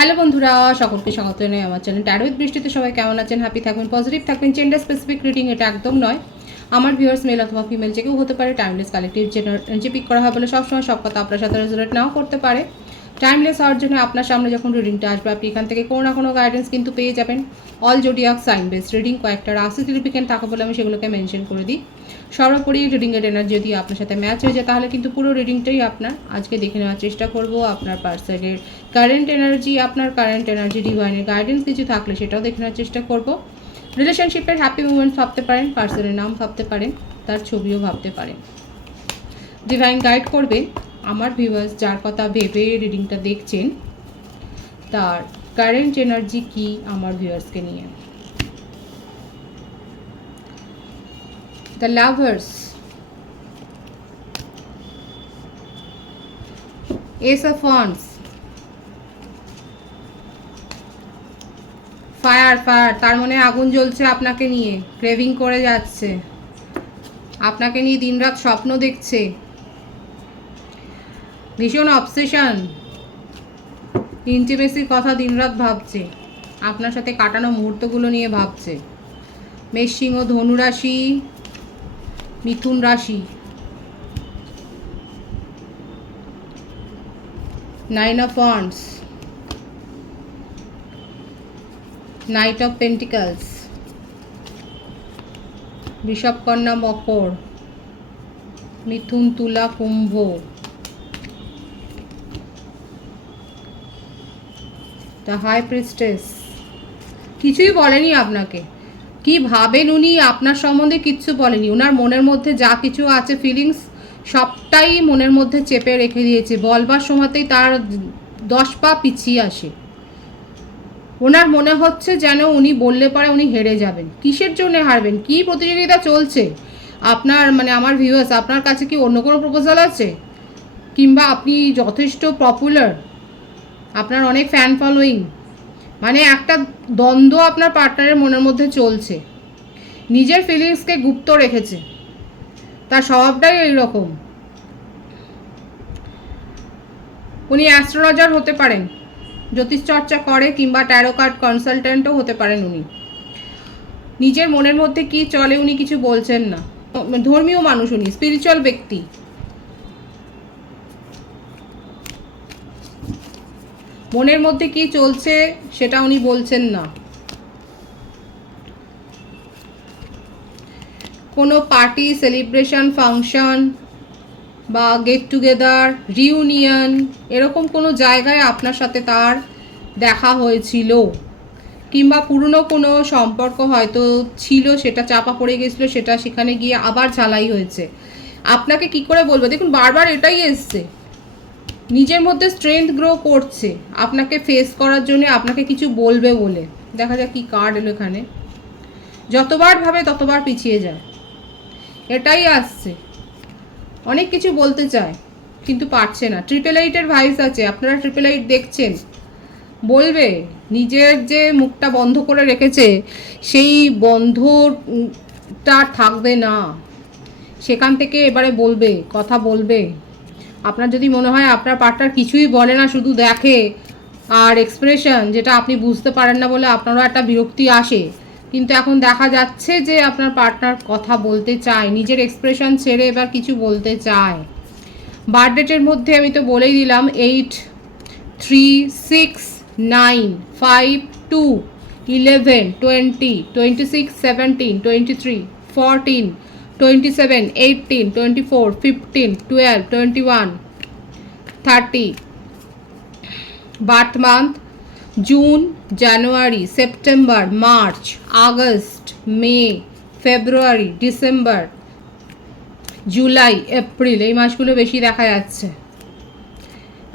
Hello বন্ধুরা, সকলকে স্বাগত জানাই আমার চ্যানেল ট্যারোইথ বৃষ্টিতে সবাই কেমন আছেন? হ্যাপি থাকবেন পজিটিভ থাকবেন জেন্ডার স্পেসিফিক রিডিং এটা একদম নয়। আমার ভিউয়ার্স মেল অথবা ফিমেল যে কেউ হতে পারে টাইমলেস কালেক্টিভ যে পিক করা হয় বলে সবসময় সব কথা আপনার সাথে রেজোনেট নাও করতে পারে। টাইমলেস হওয়ার জন্য আপনার সামনে যখন রিডিংটা আসবে, আপনি এখান থেকে কোনো না কোনো গাইডেন্স কিন্তু পেয়ে যাবেন। All zodiac sign base reading কয়েকটা রাশি সিগনিফিকেন্ট থাকে বলে আমি সেগুলোকে মেনশন করে দিই। সর্বোপরি রিডিংয়ের এনার্জি যদি আপনার সাথে ম্যাচ হয়ে যায়, তাহলে কিন্তু পুরো রিডিংটাই আপনার আজকে দেখে নেওয়ার চেষ্টা করব। আপনার পার্সনের কারেন্ট এনার্জি আপনার কারেন্ট এনার্জি ডিভাইনের গাইডেন্স কিছু থাকলে সেটাও দেখে নেওয়ার চেষ্টা করব। রিলেশনশিপের হ্যাপি মুমেন্ট ভাবতে পারেন পার্সনের নাম ভাবতে পারেন, তার ছবিও ভাবতে পারেন। ডিভাইন গাইড করবেন। আমার ভিউয়ার্স যার কথা ভেবে রিডিংটা দেখছেন, তার কারেন্ট এনার্জি কি আমার ভিউয়ার্সকে নিয়ে? The lovers ace of wands fire fire তার মনে আগুন জ্বলছে আপনাকে নিয়ে। ক্রেভিং করে যাচ্ছে। আপনাকে নিয়ে দিনরাত স্বপ্ন দেখছে। ভীষণ অবসেশন ইন্টিমেসির কথা দিনরাত ভাবছে। আপনার সাথে কাটানো মুহূর্তগুলো নিয়ে ভাবছে। মেষ সিংহ ধনু রাশি মিথুন রাশি। Nine of wands knight of pentacles Rishabh কন্যা মকর মিথুন তুলা কুম্ভ দ্য হাই প্রিস্টেস কিছুই বলেনি আপনাকে। কি ভাবেন উনি? আপনার সম্বন্ধে কিচ্ছু বলেনি। ওনার মনের মধ্যে যা কিছু আছে ফিলিংস সবটাই মনের মধ্যে চেপে রেখে দিয়েছে। বলবার সময়তেই তার দশ পা পিছিয়ে আসে। ওনার মনে হচ্ছে যেন উনি বললে পরে উনি হেরে যাবেন। কিসের জন্য হারবেন? কি প্রতিযোগিতা চলছে? আপনার মানে আমার ভিউয়ার্স আপনার কাছে কি অন্য কোনো প্রপোজাল আছে? কিংবা আপনি যথেষ্ট পপুলার আপনার অনেক ফ্যান ফলোয়িং মানে একটা দ্বন্দ্ব আপনার পার্টনারের মনের মধ্যে চলছে। নিজের ফিলিংসকে গুপ্ত রেখেছে। তার স্বভাবটাই এইরকম। উনি অ্যাস্ট্রোলজার হতে পারেন জ্যোতিষ চর্চা করে কিংবা ট্যারো কার্ড কনসালটেন্টও হতে পারেন উনি। নিজের মনের মধ্যে কি চলে উনি কিছু বলছেন না। ধর্মীয় মানুষ উনি স্পিরিচুয়াল ব্যক্তি। মনের মধ্যে কি চলছে সেটা উনি বলছেন না। কোনো পার্টি, সেলিব্রেশন, ফাংশন বা গেট টুগেদার, রিউনিয়ন এরকম কোনো জায়গায় আপনার সাথে তার দেখা হয়েছিল? কিংবা পুরনো কোনো সম্পর্ক হয়তো ছিল, সেটা চাপা পড়ে গেছিল, সেটা সেখানে গিয়ে আবার ঝালাই হয়েছে? আপনাকে কি করে বলব? দেখুন, বারবার এটাই এসছে। নিজের মধ্যে স্ট্রেংথ গ্রো করছে। আপনাকে ফেস করার জন্য আপনাকে কিছু বলবে বলে। দেখা যাক কি কার্ড এলো এখানে। যতবার ভাবে ততবার পিছিয়ে যায়। এটাই আসছে। অনেক কিছু বলতে চায়, কিন্তু পারছে না। ট্রিপল এইটের ভাইস আছে। আপনারা ট্রিপল এইট দেখছেন। বলবে, নিজের যে মুখটা বন্ধ করে রেখেছে, সেই বন্ধটা থাকবে না। সেখান থেকে এবারে বলবে, কথা বলবে। আপনার যদি মনে হয় আপনার পার্টনার কিছুই বলে না, শুধু দেখে আর এক্সপ্রেশন যেটা আপনি বুঝতে পারেন না বলে আপনারও একটা বিরক্তি আসে। কিন্তু এখন দেখা যাচ্ছে যে আপনার পার্টনার কথা বলতে চায়, নিজের এক্সপ্রেশন ছেড়ে এবার কিছু বলতে চায়। বার্থডেটের মধ্যে আমি তো বলেই দিলাম eight three six nine five two eleven twenty twenty six seventeen twenty three fourteen twenty seven eighteen twenty four fifteen twelve twenty one thirty birth month June January September March August May February December July April এই মাসগুলো বেশি দেখা যাচ্ছে।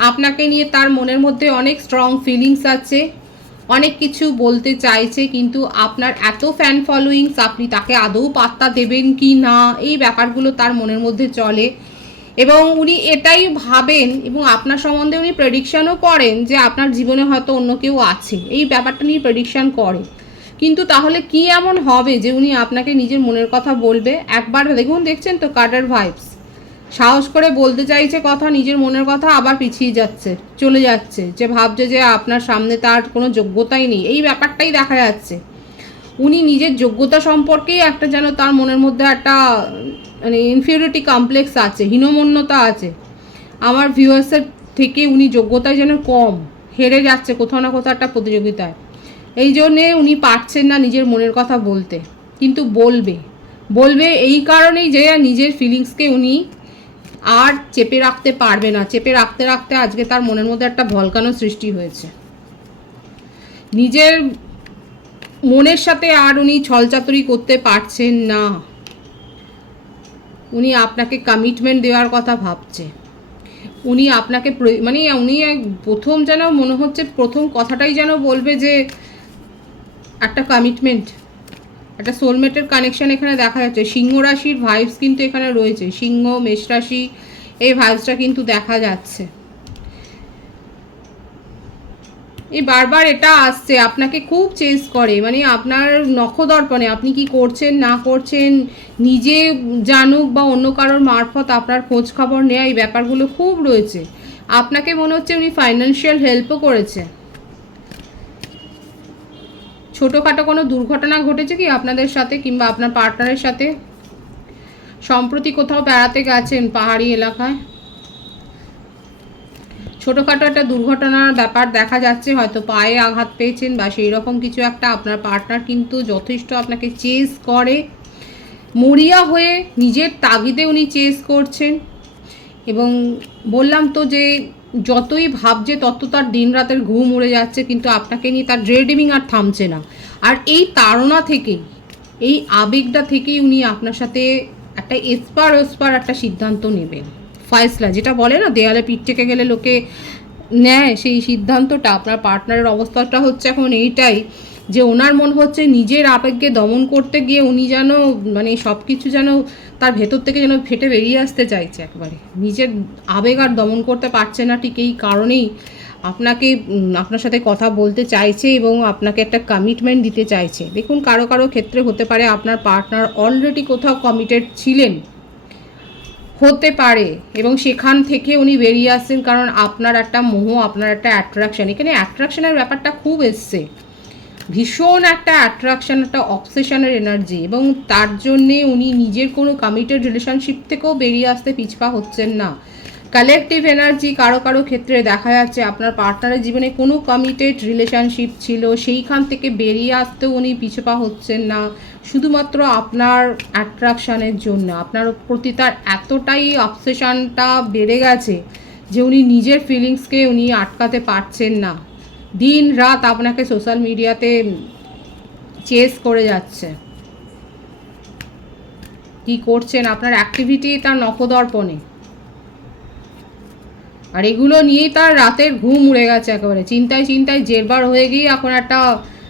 আপনাকে নিয়ে তার মনের মধ্যে অনেক স্ট্রং ফিলিংস আছে। অনেক কিছু বলতে চাইছে, কিন্তু আপনার এত ফ্যান ফলোয়িংস আপনি তাকে আদৌ পাত্তা দেবেন কি না, এই ব্যাপারগুলো তার মনের মধ্যে চলে। এবং উনি এটাই ভাবেন এবং আপনার সম্বন্ধে উনি প্রেডিকশনও করেন যে আপনার জীবনে হয়তো অন্য কেউ আছে। এই ব্যাপারটা নিয়ে প্রেডিকশন করে। কিন্তু তাহলে কি এমন হবে যে উনি আপনাকে নিজের মনের কথা বলবে? একবার দেখুন, দেখছেন তো কার্ডার ভাইবস সাহস করে বলতে চাইছে কথা, নিজের মনের কথা আবার পিছিয়ে যাচ্ছে, চলে যাচ্ছে, যে ভাবছে যে আপনার সামনে তার কোনো যোগ্যতাই নেই। এই ব্যাপারটাই দেখা যাচ্ছে। উনি নিজের যোগ্যতা সম্পর্কেই একটা যেন তার মনের মধ্যে একটা মানে ইনফিউরিটি কমপ্লেক্স আছে, হীনমন্যতা আছে। আমার ভিউয়ার্সের থেকে উনি যোগ্যতায় যেন কম, হেরে যাচ্ছে কোথাও না কোথাও একটা প্রতিযোগিতায়। এই জন্যে উনি পারছেন না নিজের মনের কথা বলতে, কিন্তু বলবে। বলবে এই কারণেই যে নিজের ফিলিংসকে উনি আর চেপে রাখতে পারবে না। চেপে রাখতে রাখতে আজকে তার মনের মধ্যে একটা ভলকানো সৃষ্টি হয়েছে। নিজের মনের সাথে আর উনি ছলচাতুরি করতে পারছেন না। উনি আপনাকে কমিটমেন্ট দেওয়ার কথা ভাবছে। উনি আপনাকে মানে উনি প্রথম যেন মনে হচ্ছে প্রথম কথাটাই যেন বলবে যে একটা কমিটমেন্ট একটা সোলমেটের কানেকশন এখানে দেখা যাচ্ছে। সিংহ রাশির ভাইবস কিন্তু এখানে রয়েছে। সিংহ, মেষ রাশি, এই ভাইবসটা কিন্তু দেখা যাচ্ছে। এই বারবার এটা আসছে, আপনাকে খুব চেঞ্জ করে। মানে আপনার নখদর্পণে আপনি কি করছেন, না করছেন, নিজে জানুক বা অন্য কারোর মারফত আপনার খোঁজ খবর নেওয়া এই ব্যাপারগুলো খুব রয়েছে। আপনাকে মনে হচ্ছে উনি ফাইন্যান্সিয়াল হেল্পও করেছে। ছোটোখাটো কোনো দুর্ঘটনা ঘটেছে কি আপনাদের সাথে কিংবা আপনার পার্টনারের সাথে? সম্প্রতি কোথাও বেড়াতে গেছেন পাহাড়ি এলাকায়? ছোটোখাটো একটা দুর্ঘটনার ব্যাপার দেখা যাচ্ছে, হয়তো পায়ে আঘাত পেয়েছেন বা সেই রকম কিছু একটা আপনার পার্টনার কিন্তু যথেষ্ট আপনাকে চেস করে। মরিয়া হয়ে নিজের তাগিদে উনি চেস করছেন। এবং বললাম তো যে যতই ভাবছে তত তার দিন রাতের ঘুম উড়ে যাচ্ছে, কিন্তু আপনাকে নিয়ে তার ড্রেডিমিং আর থামছে না। আর এই তাড়না থেকেই, এই আবেগটা থেকেই উনি আপনার সাথে একটা এসপার ওসপার একটা সিদ্ধান্ত নেবেন। ফয়সলা যেটা বলে না, দেয়ালে পিঠ থেকে গেলে লোকে নেয় সেই সিদ্ধান্তটা। আপনার পার্টনারের অবস্থাটা হচ্ছে এখন এইটাই, যে ওনার মন হচ্ছে নিজের আবেগকে দমন করতে গিয়ে উনি যেন মানে সব কিছু যেন তার ভেতর থেকে যেন ফেটে বেরিয়ে আসতে চাইছে একবারে। নিজের আবেগ আর দমন করতে পারছে না, ঠিক এই কারণেই আপনাকে আপনার সাথে কথা বলতে চাইছে এবং আপনাকে একটা কমিটমেন্ট দিতে চাইছে। দেখুন, কারও কারও ক্ষেত্রে হতে পারে আপনার পার্টনার অলরেডি কোথাও কমিটেড ছিলেন। হতে পারে এবং সেখান থেকে উনি বেরিয়ে আসছেন কারণ আপনার একটা মোহ, আপনার একটা অ্যাট্রাকশন এখানে অ্যাট্রাকশনের ব্যাপারটা খুব এসছে। ভীষণ একটা অ্যাট্রাকশন একটা অবসেশনের এনার্জি এবং তার জন্যে উনি নিজের কোনো কমিটেড রিলেশনশিপ থেকেও বেরিয়ে আসতে পিছপা হচ্ছেন না। কালেকটিভ এনার্জি কারও কারও ক্ষেত্রে দেখা যাচ্ছে আপনার পার্টনারের জীবনে কোনো কমিটেড রিলেশনশিপ ছিল, সেইখান থেকে বেরিয়ে আসতেও উনি পিছপা হচ্ছেন না। শুধুমাত্র আপনার অ্যাট্রাকশানের জন্য, আপনার প্রতি তার এতটাই অবসেশনটা বেড়ে গেছে যে উনি নিজের ফিলিংসকে উনি আটকাতে পারছেন না। দিন রাত আপনাকে সোশ্যাল মিডিয়াতে চেস করে যাচ্ছে। কি করছেন? আপনার অ্যাক্টিভিটি তার নখদর্পণে। আর এগুলো নিয়েই তার রাতের ঘুম উড়ে গেছে একেবারে। চিন্তায় চিন্তায় জেরবার হয়ে গিয়ে এখন একটা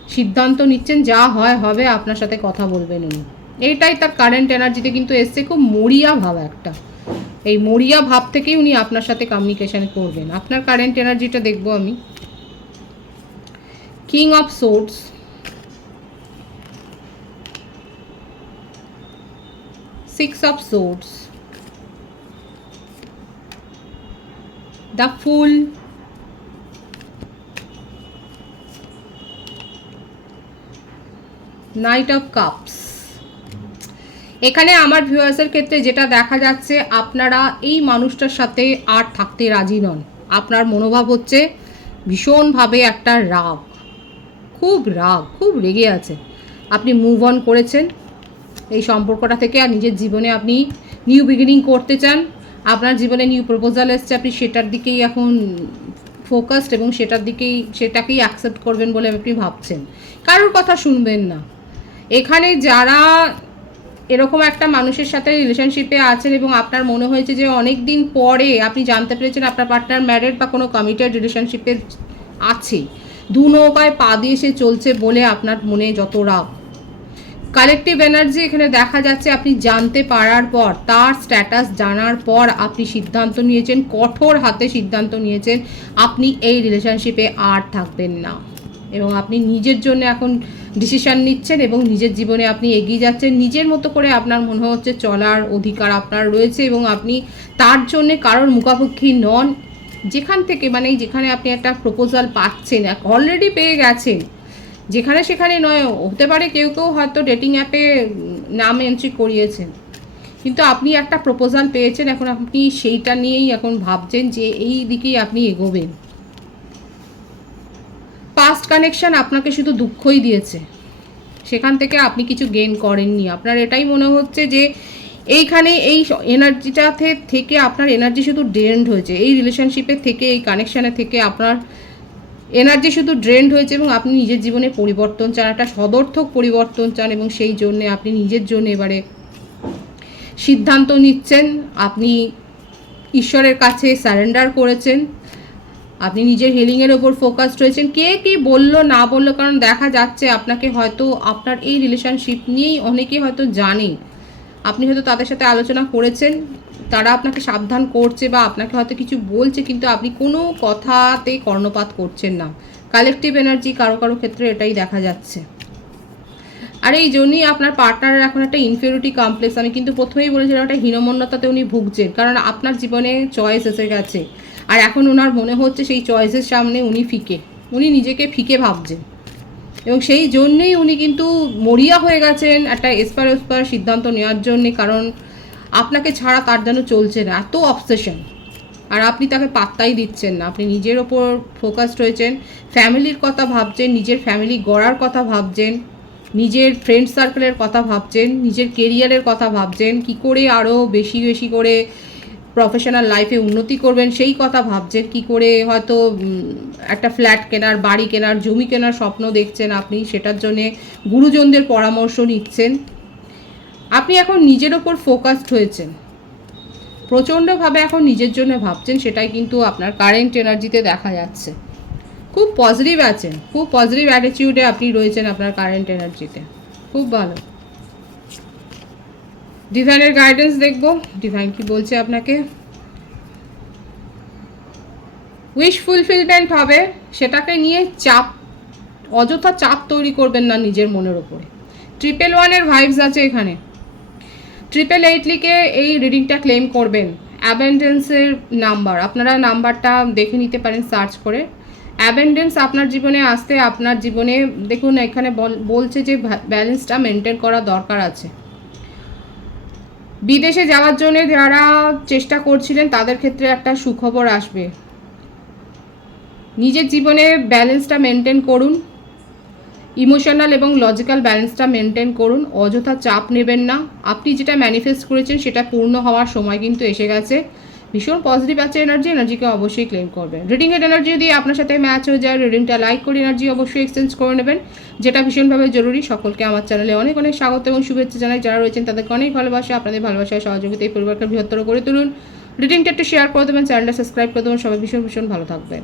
সিদ্ধান্ত নিচ্ছেন, যা হয় হবে, আপনার সাথে কথা বলবেন উনি। এইটাই তার কারেন্ট এনার্জিতে কিন্তু এসছে, খুব মরিয়া ভাব একটা। এই মরিয়া ভাব থেকেই উনি আপনার সাথে কমিউনিকেশন করবেন। আপনার কারেন্ট এনার্জিটা দেখব আমি। King of swords six of swords the full knight of cups এখানে আমার ভিউয়ার্সের ক্ষেত্রে যেটা দেখা যাচ্ছে, আপনারা এই মানুষটার সাথে আর থাকতে রাজি নন। আপনার মনোভাব হচ্ছে ভীষণভাবে একটা রাগ। খুব রাগ, খুব রেগে আছে। আপনি মুভ অন করেছেন। এই সম্পর্কটা থেকে আর নিজের জীবনে আপনি নিউ বিগিনিং করতে চান। আপনার জীবনে নিউ প্রপোজাল এসছে, আপনি সেটার দিকেই এখন ফোকাসড এবং সেটার দিকেই, সেটাকেই অ্যাকসেপ্ট করবেন বলে আপনি ভাবছেন। কারোর কথা শুনবেন না। এখানে যারা এরকম একটা মানুষের সাথে রিলেশনশিপে আছেন এবং আপনার মনে হয়েছে যে অনেক দিন পরে আপনি জানতে পেরেছেন আপনার পার্টনার ম্যারেড বা কোনো কমিটেড রিলেশনশিপে আছে দু নৌকায় পা দিয়ে সে চলছে বলে আপনার মনে যত রাগ। কালেকটিভ এনার্জি এখানে দেখা যাচ্ছে আপনি জানতে পারার পর, তার স্ট্যাটাস জানার পর আপনি সিদ্ধান্ত নিয়েছেন, কঠোর হাতে সিদ্ধান্ত নিয়েছেন, আপনি এই রিলেশনশিপে আর থাকবেন না। এবং আপনি নিজের জন্য এখন ডিসিশন নিচ্ছেন এবং নিজের জীবনে আপনি এগিয়ে যাচ্ছেন। নিজের মতো করে আপনার মনে হচ্ছে চলার অধিকার আপনার রয়েছে এবং আপনি তার জন্যে কারোর মুখাপেক্ষি নন। যেখান থেকে মানে যেখানে আপনি একটা প্রপোজাল পাচ্ছেন অলরেডি পেয়ে গেছেন, যেখানে সেখানে নয়, হতে পারে কেউ কেউ হয়তো ডেটিং অ্যাপে নাম এন্ট্রি করিয়েছেন, কিন্তু আপনি একটা প্রপোজাল পেয়েছেন, এখন আপনি সেইটা নিয়েই এখন ভাবছেন যে এই দিকেই আপনি এগোবেন। পাস্ট কানেকশন আপনাকে শুধু দুঃখই দিয়েছে, সেখান থেকে আপনি কিছু গেন করেননি। আপনার এটাই মনে হচ্ছে যে এইখানে এই এনার্জিটাতে থেকে আপনার এনার্জি শুধু ড্রেন্ড হয়েছে। এই রিলেশনশিপের থেকে, এই কানেকশানের থেকে আপনার এনার্জি শুধু ড্রেন্ড হয়েছে এবং আপনি নিজের জীবনে পরিবর্তন চান, একটা সদর্থক পরিবর্তন চান এবং সেই জন্যে আপনি নিজের জন্য এবারে সিদ্ধান্ত নিচ্ছেন। আপনি ঈশ্বরের কাছে স্যারেন্ডার করেছেন। আপনি নিজের হিলিংয়ের ওপর ফোকাসড রয়েছেন। কে কি বলল, না বলল, কারণ দেখা যাচ্ছে আপনাকে হয়তো আপনার এই রিলেশনশিপ নিয়েই অনেকে হয়তো জানে। আপনি হয়তো তাদের সাথে আলোচনা করেছেন, তারা আপনাকে সাবধান করছে বা আপনাকে হয়তো কিছু বলছে, কিন্তু আপনি কোনো কথাতে কর্ণপাত করছেন না। কালেকটিভ এনার্জি কারও কারও ক্ষেত্রে এটাই দেখা যাচ্ছে। আর এই জন্যই আপনার পার্টনারের এখন একটা ইনফিউরিটি কমপ্লেক্স আমি কিন্তু প্রথমেই বলেছিলাম, একটা হীনমন্যতাতে উনি ভুগছেন, কারণ আপনার জীবনে চয়েস এসে গেছে। আর এখন ওনার মনে হচ্ছে সেই চয়েসের সামনে উনি ফিকে। উনি নিজেকে ফিকে ভাবছেন। এবং সেই জন্যেই উনি কিন্তু মরিয়া হয়ে গেছেন একটা এসপার এসপার সিদ্ধান্ত নেওয়ার জন্যে, কারণ আপনাকে ছাড়া তার যেন চলছে না, এত অবসেশন আর আপনি তাকে পাত্তাই দিচ্ছেন না, আপনি নিজের ওপর ফোকাসড হয়েছেন ফ্যামিলির কথা ভাবছেন, নিজের ফ্যামিলি গড়ার কথা ভাবছেন, নিজের ফ্রেন্ড সার্কেলের কথা ভাবছেন, নিজের কেরিয়ারের কথা ভাবছেন, কি করে আরও বেশি বেশি করে প্রফেশনাল লাইফে উন্নতি করবেন, সেই কথা ভাবছেন কি করে হয়তো একটা ফ্ল্যাট কেনার, বাড়ি কেনার, জমি কেনার স্বপ্ন দেখছেন আপনি, সেটার জন্যে গুরুজনদের পরামর্শ নিচ্ছেন। আপনি এখন নিজের ওপর ফোকাসড হয়েছেন। প্রচণ্ডভাবে এখন নিজের জন্য ভাবছেন, সেটাই কিন্তু আপনার কারেন্ট এনার্জিতে দেখা যাচ্ছে। খুব পজিটিভ আছেন, খুব পজিটিভ অ্যাটিটিউডে আপনি রয়েছেন আপনার কারেন্ট এনার্জিতে খুব ভালো। ডিভাইনের গাইডেন্স দেখব। ডিভাইন কি বলছে আপনাকে? উইশ ফুলফিলমেন্ট হবে, সেটাকে নিয়ে চাপ, অযথা চাপ তৈরি করবেন না নিজের মনের ওপরে ট্রিপল ওয়ানের ভাইবস আছে এখানে। ট্রিপল এইট লিখে এই রিডিংটা ক্লেম করবেন। অ্যাবেন্ডেন্সের নাম্বার আপনারা নাম্বারটা দেখে নিতে পারেন সার্চ করে। অ্যাবেন্ডেন্স আপনার জীবনে আসতে, আপনার জীবনে, দেখুন এখানে বল- বলছে যে ব্যালেন্সটা মেনটেন করা দরকার আছে। বিদেশে যাওয়ার জন্য যারা চেষ্টা করছিলেন, তাদের ক্ষেত্রে একটা সুখবর আসবে। নিজের জীবনে ব্যালেন্সটা মেনটেন করুন। ইমোশনাল এবং লজিক্যাল ব্যালেন্সটা মেনটেন করুন। অযথা চাপ নেবেন না। আপনি যেটা ম্যানিফেস্ট করেছেন, সেটা পূর্ণ হওয়ার সময় কিন্তু এসে গেছে। ভীষণ পজিটিভ আছে এনার্জি এনার্জিকে অবশ্যই ক্লেম করবেন। রিডিংয়ের এনার্জি যদি আপনার সাথে ম্যাচ হয়ে যায় রিডিংটা লাইক করে এনার্জি অবশ্যই এক্সচেঞ্জ করে নেবেন, যেটা ভীষণভাবে জরুরি। সকলকে আমার চ্যানেলে অনেক অনেক স্বাগত এবং শুভেচ্ছা জানাই। যারা রয়েছেন তাদেরকে অনেক ভালোবাসা, আপনাদের ভালোবাসায় সহযোগিতা এই পরিবারকে বৃহত্তর করে তুলুন। রিডিংটা একটু শেয়ার করে দেবেন চ্যানেলটা সাবস্ক্রাইব করে দেবেন। সবাই ভীষণ ভীষণ ভালো থাকবেন।